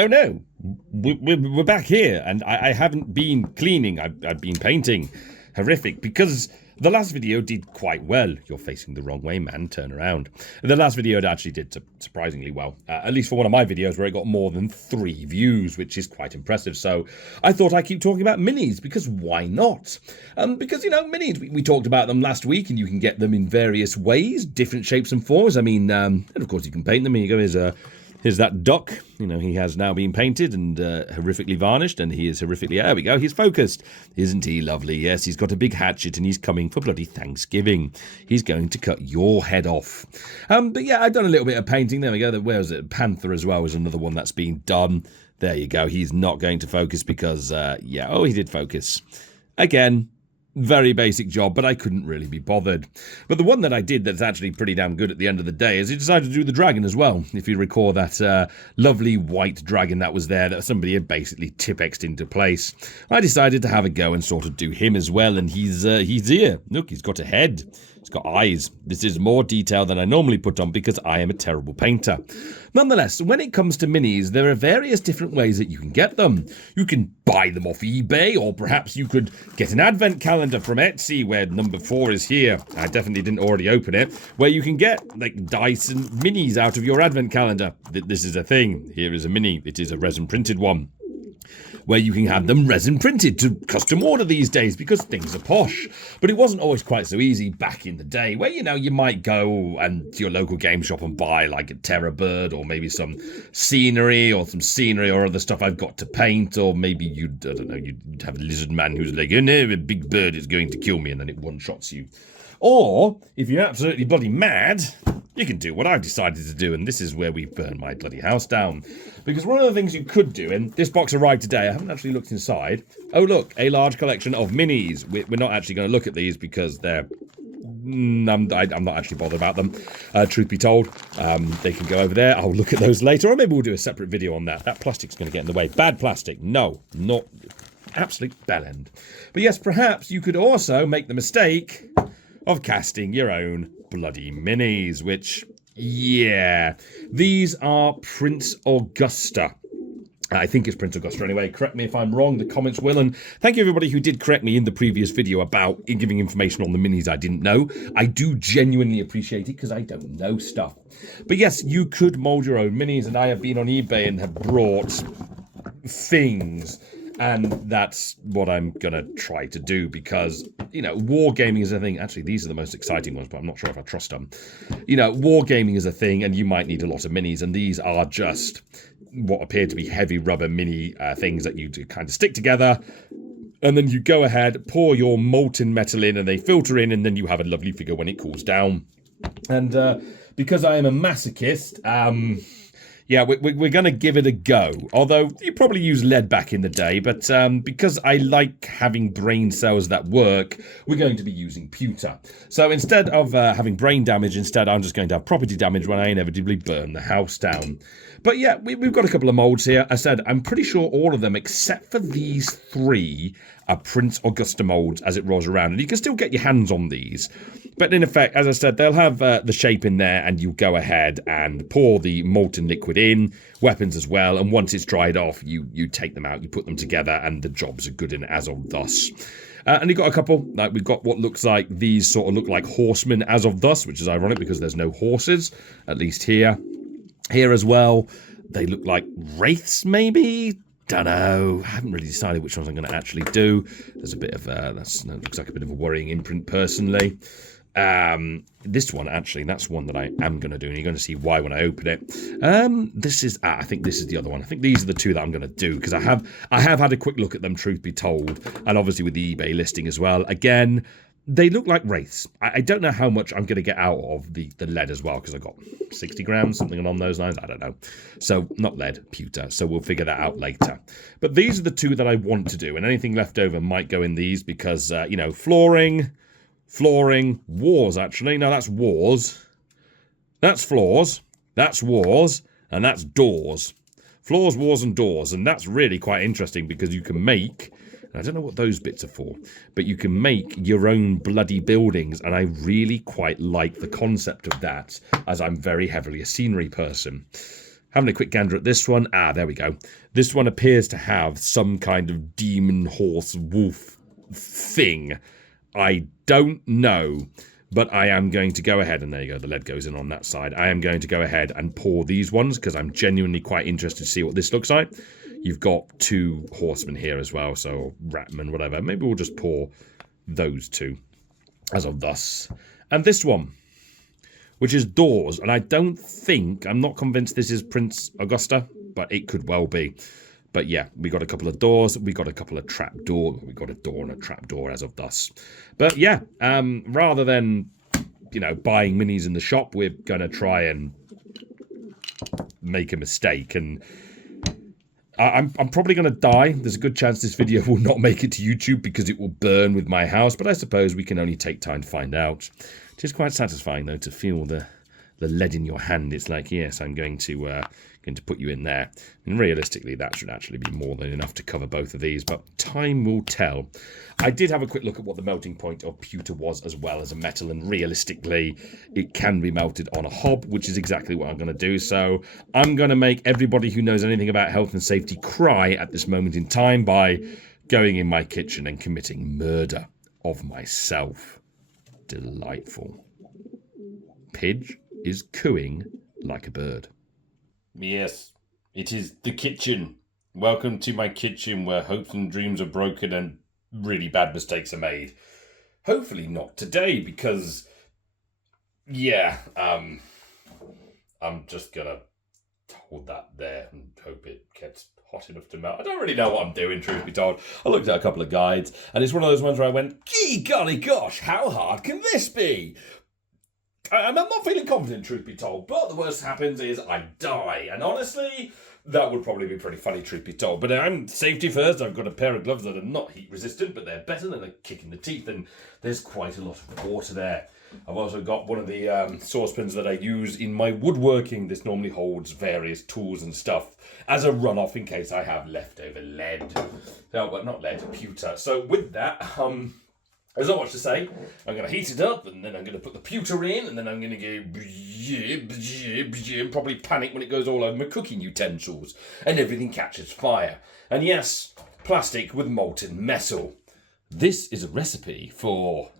Oh no, we're back here, and I haven't been cleaning. I've been painting. Horrific, because the last video did quite well. You're facing the wrong way, man. Turn around. The last video it actually did surprisingly well, at least for one of my videos where it got more than 3 views, which is quite impressive. So I thought I'd keep talking about minis, because why not? Because, you know, minis, we talked about them last week, and you can get them in various ways, different shapes and forms. I mean, and of course you can paint them. Here you go. Here's that duck. You know, he has now been painted and horrifically varnished, and he is horrifically... There we go, he's focused. Isn't he lovely? Yes, he's got a big hatchet, and he's coming for bloody Thanksgiving. He's going to cut your head off. But yeah, I've done a little bit of painting. There we go. Where was it? Panther as well was another one that's been done. There you go. He's not going to focus because, yeah, oh, he did focus. Again, very basic job, but I couldn't really be bothered. But the one that I did that's actually pretty damn good at the end of the day is I decided to do the dragon as well. If you recall that lovely white dragon that was there that somebody had basically Tipp-X'd into place, I decided to have a go and sort of do him as well, and he's here. Look, he's got a head. It's got eyes. This is more detail than I normally put on because I am a terrible painter. Nonetheless, when it comes to minis, there are various different ways that you can get them. You can buy them off eBay, or perhaps you could get an advent calendar from Etsy, where number 4 is here. I definitely didn't already open it, where you can get like dice and minis out of your advent calendar. This is a thing. Here is a mini. It is a resin printed one, where you can have them resin printed to custom order these days because things are posh. But it wasn't always quite so easy back in the day, where, you know, you might go and to your local game shop and buy like a terror bird, or maybe some scenery or other stuff I've got to paint, or maybe you'd have a lizard man who's like, oh no, a big bird is going to kill me, and then it one-shots you. Or, if you're absolutely bloody mad, you can do what I've decided to do, and this is where we burn my bloody house down. Because one of the things you could do, and this box arrived today, I haven't actually looked inside. Oh look, a large collection of minis. We're not actually going to look at these because they're... I'm not actually bothered about them, truth be told. They can go over there. I'll look at those later, or maybe we'll do a separate video on that. That plastic's going to get in the way. Bad plastic. No, not... absolute bell end. But yes, perhaps you could also make the mistake of casting your own bloody minis, which, yeah, these are Prince Augusta. I think it's Prince Augusta anyway. Correct me if I'm wrong, the comments will. And thank you everybody who did correct me in the previous video about giving information on the minis I didn't know. I do genuinely appreciate it because I don't know stuff. But yes, you could mold your own minis, and I have been on eBay and have brought things. And that's what I'm going to try to do because, you know, wargaming is a thing. Actually, these are the most exciting ones, but I'm not sure if I trust them. You know, wargaming is a thing, and you might need a lot of minis, and these are just what appear to be heavy rubber mini things that you do kind of stick together. And then you go ahead, pour your molten metal in, and they filter in, and then you have a lovely figure when it cools down. And because I am a masochist, yeah, we're going to give it a go. Although, you probably used lead back in the day, but because I like having brain cells that work, we're going to be using pewter. So instead of having brain damage, I'm just going to have property damage when I inevitably burn the house down. But yeah, we've got a couple of molds here. I said, I'm pretty sure all of them, except for these 3, are Prince Augusta molds as it rolls around. And you can still get your hands on these. But in effect, as I said, they'll have the shape in there, and you go ahead and pour the molten liquid in, weapons as well, and once it's dried off, you take them out, you put them together, and the jobs are good in as of thus. And you've got a couple, like we've got what looks like, these sort of look like horsemen as of thus, which is ironic because there's no horses, at least here. Here as well, they look like wraiths, maybe? Don't know. I haven't really decided which ones I'm going to actually do. There's a bit of that looks like a bit of a worrying imprint, personally. This one, actually, that's one that I am going to do, and you're going to see why when I open it. This is, I think this is the other one. I think these are the 2 that I'm going to do, because I have had a quick look at them, truth be told, and obviously with the eBay listing as well. Again, they look like wraiths. I don't know how much I'm going to get out of the lead as well, because I got 60 grams, something along those lines. I don't know. So, not lead, pewter. So, we'll figure that out later. But these are the 2 that I want to do, and anything left over might go in these because, you know, flooring, wars, actually. No, that's wars. That's floors. That's wars. And that's doors. Floors, wars, and doors. And that's really quite interesting because you can make... I don't know what those bits are for, but you can make your own bloody buildings, and I really quite like the concept of that, as I'm very heavily a scenery person. Having a quick gander at this one. Ah, there we go. This one appears to have some kind of demon horse wolf thing. I don't know, but I am going to go ahead, and there you go, the lead goes in on that side. I am going to go ahead and pour these ones because I'm genuinely quite interested to see what this looks like. You've got 2 horsemen here as well, so ratmen, whatever. Maybe we'll just pour those 2 as of thus. And this one, which is doors, and I'm not convinced this is Prince Augusta, but it could well be. But yeah, we got a couple of doors, we got a couple of trapdoors, we got a door and a trapdoor as of thus. But yeah, rather than, buying minis in the shop, we're going to try and make a mistake, and I'm probably going to die. There's a good chance this video will not make it to YouTube because it will burn with my house, but I suppose we can only take time to find out. It is quite satisfying, though, to feel the lead in your hand. It's like, yes, I'm going to put you in there. And realistically, that should actually be more than enough to cover both of these, but time will tell. I did have a quick look at what the melting point of pewter was as well as a metal, and realistically, it can be melted on a hob, which is exactly what I'm going to do. So I'm going to make everybody who knows anything about health and safety cry at this moment in time by going in my kitchen and committing murder of myself. Delightful. Pidge is cooing like a bird. Yes, it is the kitchen. Welcome to my kitchen where hopes and dreams are broken and really bad mistakes are made. Hopefully not today because, yeah, I'm just gonna hold that there and hope it gets hot enough to melt. I don't really know what I'm doing, truth be told. I looked at a couple of guides and it's one of those ones where I went, gee golly gosh, how hard can this be? I'm not feeling confident, truth be told, but the worst happens is I die. And honestly, that would probably be pretty funny, truth be told. But I'm safety first. I've got a pair of gloves that are not heat resistant, but they're better than a kick in the teeth. And there's quite a lot of water there. I've also got one of the saucepans that I use in my woodworking. This normally holds various tools and stuff as a runoff in case I have leftover lead. No, well, not lead, pewter. So with that, there's not much to say. I'm going to heat it up, and then I'm going to put the pewter in, and then I'm going to go and probably panic when it goes all over my cooking utensils, and everything catches fire. And yes, plastic with molten metal. This is a recipe for...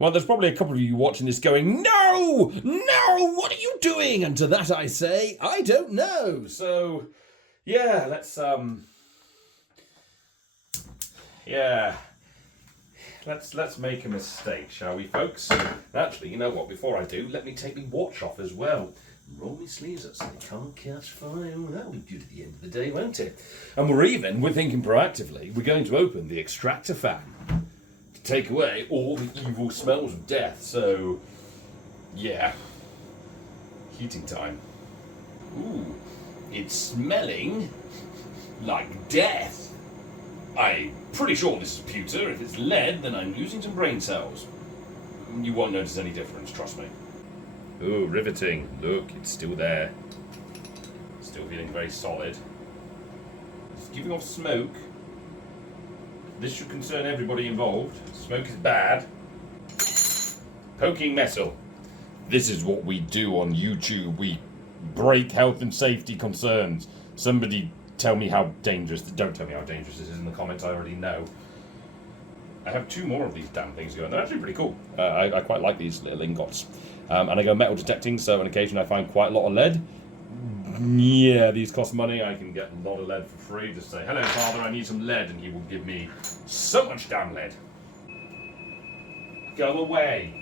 Well, there's probably a couple of you watching this going, no, what are you doing? And to that I say, I don't know. So, yeah, let's make a mistake, shall we, folks? Actually, you know what? Before I do, let me take my watch off as well. Roll my sleeves up so they can't catch fire. That'll be good at the end of the day, won't it? And we're thinking proactively, we're going to open the extractor fan to take away all the evil smells of death. So, yeah. Heating time. Ooh, it's smelling like death. I'm pretty sure this is pewter. If it's lead, then I'm losing some brain cells. You won't notice any difference, trust me. Ooh, riveting. Look, it's still there. Still feeling very solid. It's giving off smoke. This should concern everybody involved. Smoke is bad. Poking metal. This is what we do on YouTube. We break health and safety concerns. Somebody tell me how dangerous... Don't tell me how dangerous this is in the comments, I already know. I have 2 more of these damn things going. They're actually pretty cool. I quite like these little ingots. And I go metal detecting, so on occasion I find quite a lot of lead. Yeah, these cost money. I can get a lot of lead for free. Just say, hello, father, I need some lead, and he will give me so much damn lead. Go away.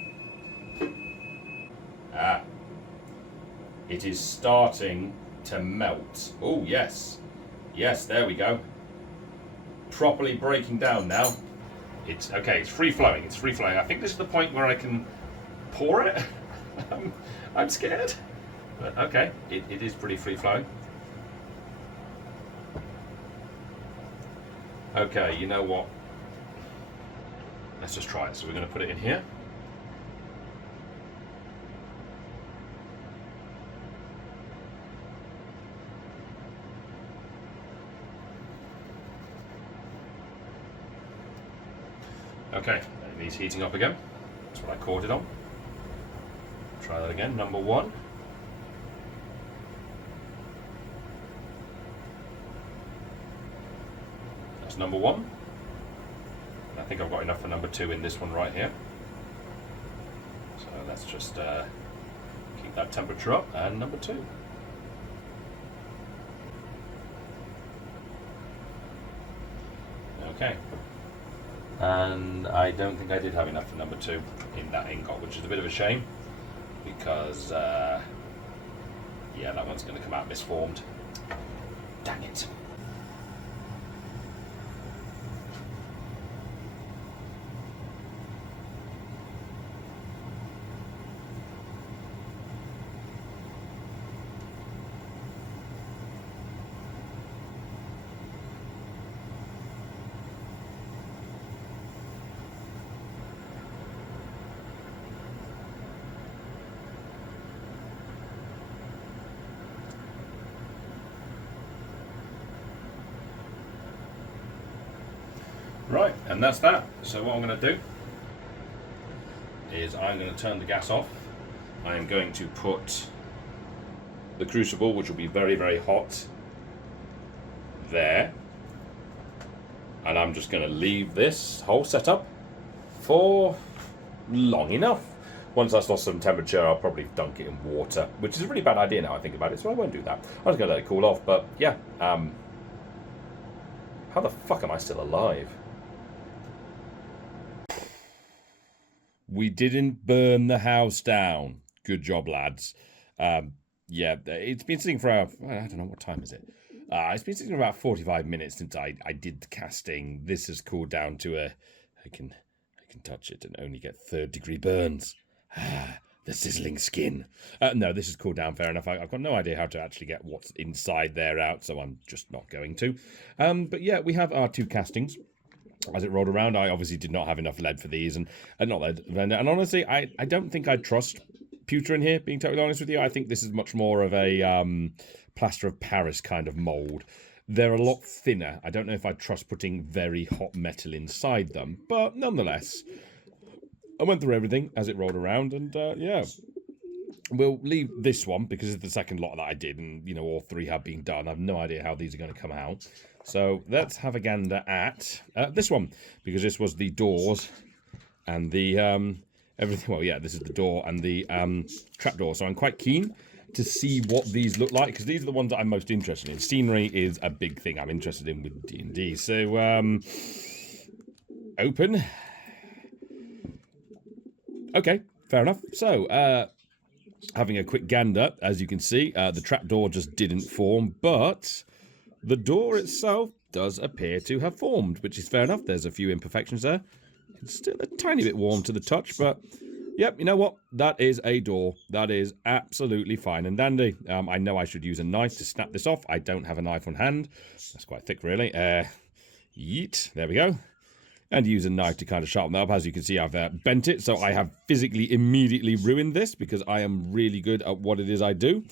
Ah. It is starting to melt. Oh, yes. Yes, there we go. Properly breaking down now. It's okay, it's free flowing. It's free flowing. I think this is the point where I can pour it. I'm scared. But okay, it is pretty free flowing. Okay, you know what? Let's just try it. So we're going to put it in here. Okay, it needs heating up again. That's what I caught it on. Try that again, number 1. That's number 1. I think I've got enough for number 2 in this one right here. So let's just keep that temperature up, and number 2. Okay. And I don't think I did have enough for number 2 in that ingot, which is a bit of a shame, because yeah, that one's going to come out misformed. Dang it. Right, and that's that. So what I'm going to do is I'm going to turn the gas off. I am going to put the crucible, which will be very, very hot, there. And I'm just going to leave this whole setup for long enough. Once that's lost some temperature, I'll probably dunk it in water, which is a really bad idea now I think about it, so I won't do that. I'm just going to let it cool off, but yeah. How the fuck am I still alive? We didn't burn the house down. Good job, lads. Yeah, it's been sitting for, I don't know, what time is it? It's been sitting for about 45 minutes since I did the casting. This has cooled down to I can touch it and only get 3rd-degree burns. The sizzling skin. No, this has cooled down fair enough. I've got no idea how to actually get what's inside there out, so I'm just not going to. But yeah, we have our 2 castings. As it rolled around, I obviously did not have enough lead for these, and not lead. And honestly, I don't think I'd trust pewter in here, being totally honest with you. I think this is much more of a plaster of Paris kind of mould. They're a lot thinner. I don't know if I'd trust putting very hot metal inside them, but nonetheless, I went through everything as it rolled around, and yeah. We'll leave this one because it's the second lot that I did, and you know, all 3 have been done. I have no idea how these are going to come out. So let's have a gander at this one, because this was the doors and the everything. Well, yeah, this is the door and the trapdoor. So I'm quite keen to see what these look like, because these are the ones that I'm most interested in. Scenery is a big thing I'm interested in with D&D. So open. Okay, fair enough. So having a quick gander, as you can see, the trapdoor just didn't form, but the door itself does appear to have formed, which is fair enough. There's a few imperfections there. It's still a tiny bit warm to the touch, but yep, you know what? That is a door. That is absolutely fine and dandy. I know I should use a knife to snap this off. I don't have a knife on hand. That's quite thick, really. Yeet. There we go. And use a knife to kind of sharpen that up. As you can see, I've bent it, so I have physically immediately ruined this because I am really good at what it is I do.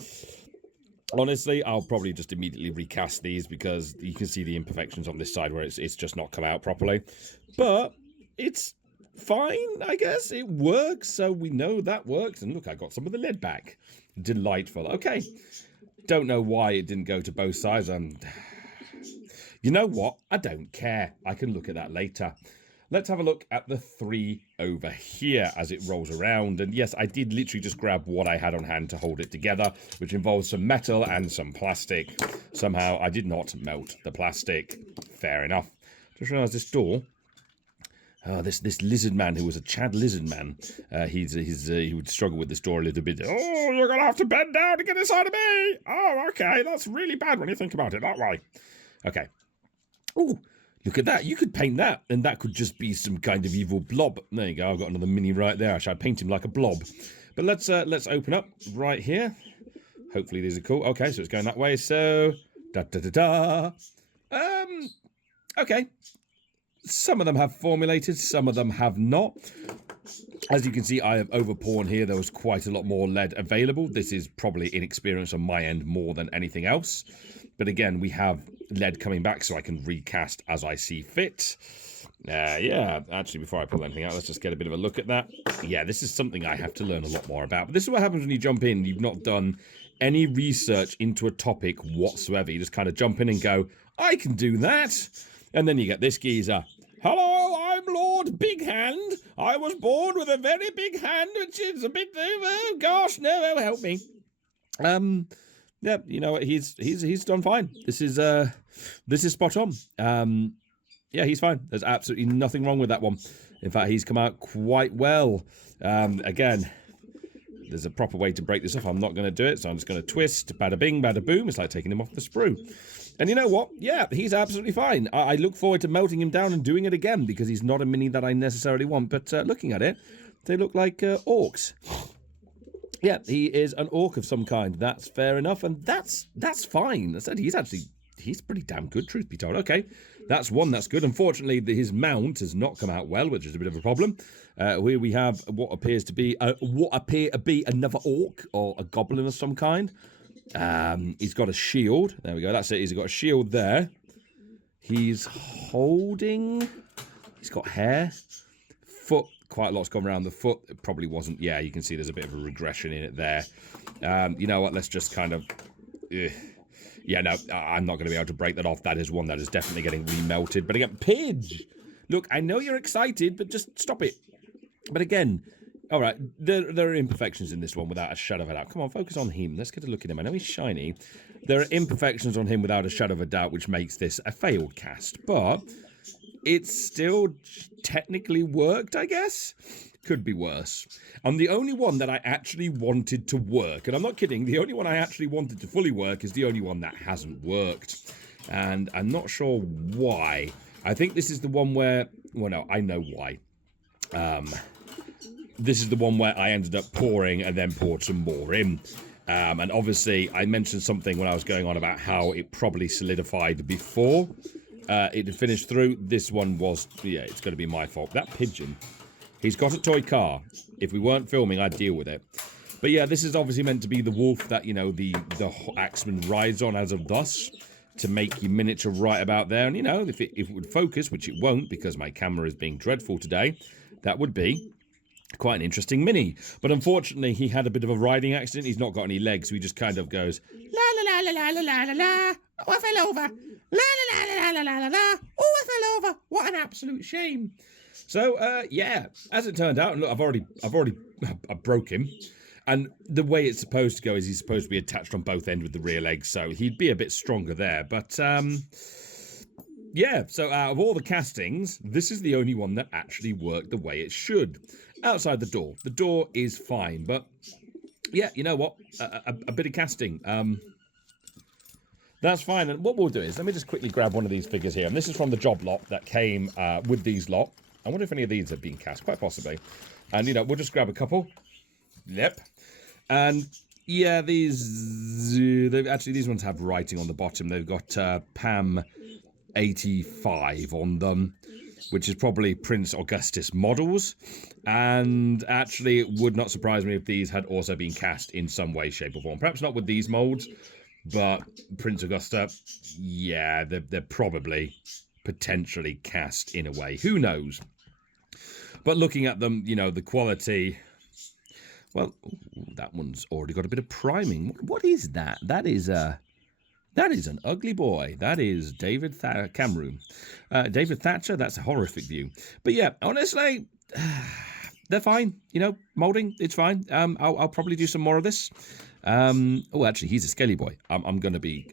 Honestly, I'll probably just immediately recast these because you can see the imperfections on this side where it's just not come out properly. But it's fine, I guess. It works, so we know that works. And look, I got some of the lead back. Delightful. Okay. Don't know why it didn't go to both sides. You know what? I don't care. I can look at that later. Let's have a look at the 3 over here as it rolls around. And yes, I did literally just grab what I had on hand to hold it together, which involves some metal and some plastic. Somehow I did not melt the plastic. Fair enough. Just realised this door. This lizard man who was a Chad lizard man, he would struggle with this door a little bit. Oh, you're going to have to bend down to get inside of me. Oh, okay. That's really bad when you think about it that way. Okay. Oh, look at that. You could paint that, and that could just be some kind of evil blob. There you go. I've got another mini right there. I should paint him like a blob. But let's open up right here. Hopefully these are cool. Okay, so it's going that way. So, da-da-da-da. Okay. Some of them have formulated. Some of them have not. As you can see, I have overpoured here. There was quite a lot more lead available. This is probably inexperience on my end more than anything else. But again, we have lead coming back, so I can recast as I see fit. Yeah, actually, before I pull anything out, let's just get a bit of a look at that. Yeah, this is something I have to learn a lot more about. But this is what happens when you jump in. You've not done any research into a topic whatsoever. You just kind of jump in and go, I can do that. And then you get this geezer. Hello, I'm Lord Big Hand. I was born with a very big hand, which is a bit, oh gosh, no, help me. Yeah, you know what? He's done fine. This is spot on. Yeah, he's fine. There's absolutely nothing wrong with that one. In fact, he's come out quite well. Again, there's a proper way to break this off. I'm not going to do it, so I'm just going to twist. Bada bing, bada boom. It's like taking him off the sprue. And you know what? Yeah, he's absolutely fine. I look forward to melting him down and doing it again, because he's not a mini that I necessarily want. But looking at it, they look like orcs. Yeah, he is an orc of some kind. That's fair enough, and that's fine. I said he's pretty damn good, truth be told. Okay, that's one that's good. Unfortunately, his mount has not come out well, which is a bit of a problem. Here we have what appear to be another orc or a goblin of some kind. He's got a shield. There we go. That's it. He's got a shield there. He's got hair. Foot. Quite a lot's gone around the foot. It probably wasn't. Yeah, you can see there's a bit of a regression in it there. You know what? Let's just kind of... Yeah, no, I'm not going to be able to break that off. That is one that is definitely getting remelted. But again, Pidge! Look, I know you're excited, but just stop it. But again, all right, there are imperfections in this one without a shadow of a doubt. Come on, focus on him. Let's get a look at him. I know he's shiny. There are imperfections on him without a shadow of a doubt, which makes this a failed cast. But... it's still technically worked, I guess. Could be worse. And the only one that I actually wanted to work, and I'm not kidding, the only one I actually wanted to fully work is the only one that hasn't worked. And I'm not sure why. I think this is the one where... well, no, I know why. This is the one where I ended up pouring and then poured some more in. And obviously, I mentioned something when I was going on about how it probably solidified before... it had finished through. This one was, yeah, it's going to be my fault. That pigeon, he's got a toy car. If we weren't filming, I'd deal with it. But yeah, this is obviously meant to be the wolf that, you know, the axeman rides on as of thus, to make your miniature right about there. And, you know, if it would focus, which it won't because my camera is being dreadful today, that would be quite an interesting mini. But unfortunately, he had a bit of a riding accident. He's not got any legs, so he just kind of goes, la la la la la la la la. Oh, I fell over. La la la la la la la la. Oh, I fell over. What an absolute shame. So, yeah, as it turned out, and look, I broke him. And the way it's supposed to go is he's supposed to be attached on both ends with the rear legs, so he'd be a bit stronger there. But, yeah, so out of all the castings, this is the only one that actually worked the way it should. Outside the door. The door is fine, but, yeah, you know what? A bit of casting. That's fine. And what we'll do is, let me just quickly grab one of these figures here. And this is from the job lot that came with these lot. I wonder if any of these have been cast, quite possibly. And, you know, we'll just grab a couple. Yep. And, yeah, these ones have writing on the bottom. They've got Pam 85 on them, which is probably Prince Augustus models. And actually, it would not surprise me if these had also been cast in some way, shape, or form. Perhaps not with these molds, but Prince Augusta, yeah, they're probably potentially cast in a way. Who knows? But looking at them, you know, the quality... well, that one's already got a bit of priming. What is that? That is an ugly boy. That is David Cameron. David Thatcher, that's a horrific view. But yeah, honestly, they're fine. You know, molding, it's fine. I'll probably do some more of this. Oh, actually, he's a skelly boy. I'm gonna be.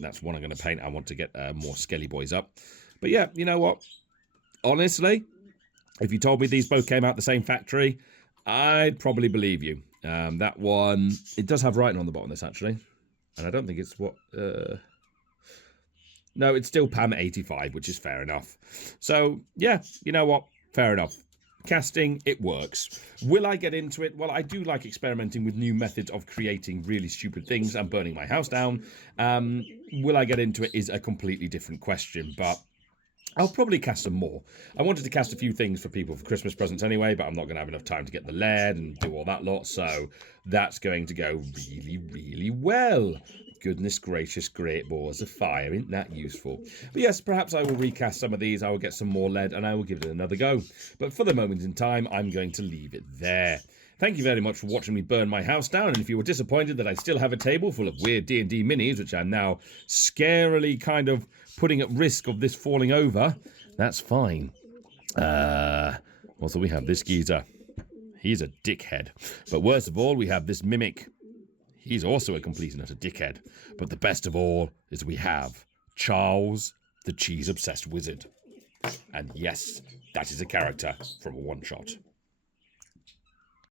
That's one I'm gonna paint. I want to get more skelly boys up. But yeah, you know what? Honestly, if you told me these both came out the same factory, I'd probably believe you. That one, it does have writing on the bottom of this, actually. And I don't think it's what... no, it's still Pam 85, which is fair enough. So, yeah, you know what? Fair enough. Casting, it works. Will I get into it? Well, I do like experimenting with new methods of creating really stupid things and burning my house down. Will I get into it is a completely different question, but... I'll probably cast some more. I wanted to cast a few things for people for Christmas presents anyway, but I'm not going to have enough time to get the lead and do all that lot, so that's going to go really, really well. Goodness gracious, great balls of fire, isn't that useful? But yes, perhaps I will recast some of these, I will get some more lead, and I will give it another go. But for the moment in time, I'm going to leave it there. Thank you very much for watching me burn my house down, and if you were disappointed that I still have a table full of weird D&D minis, which I'm now scarily kind of putting at risk of this falling over, that's fine. Also, we have this geezer. He's a dickhead. But worst of all, we have this mimic. He's also a complete and utter dickhead. But the best of all is we have Charles, the cheese-obsessed wizard. And yes, that is a character from a one-shot.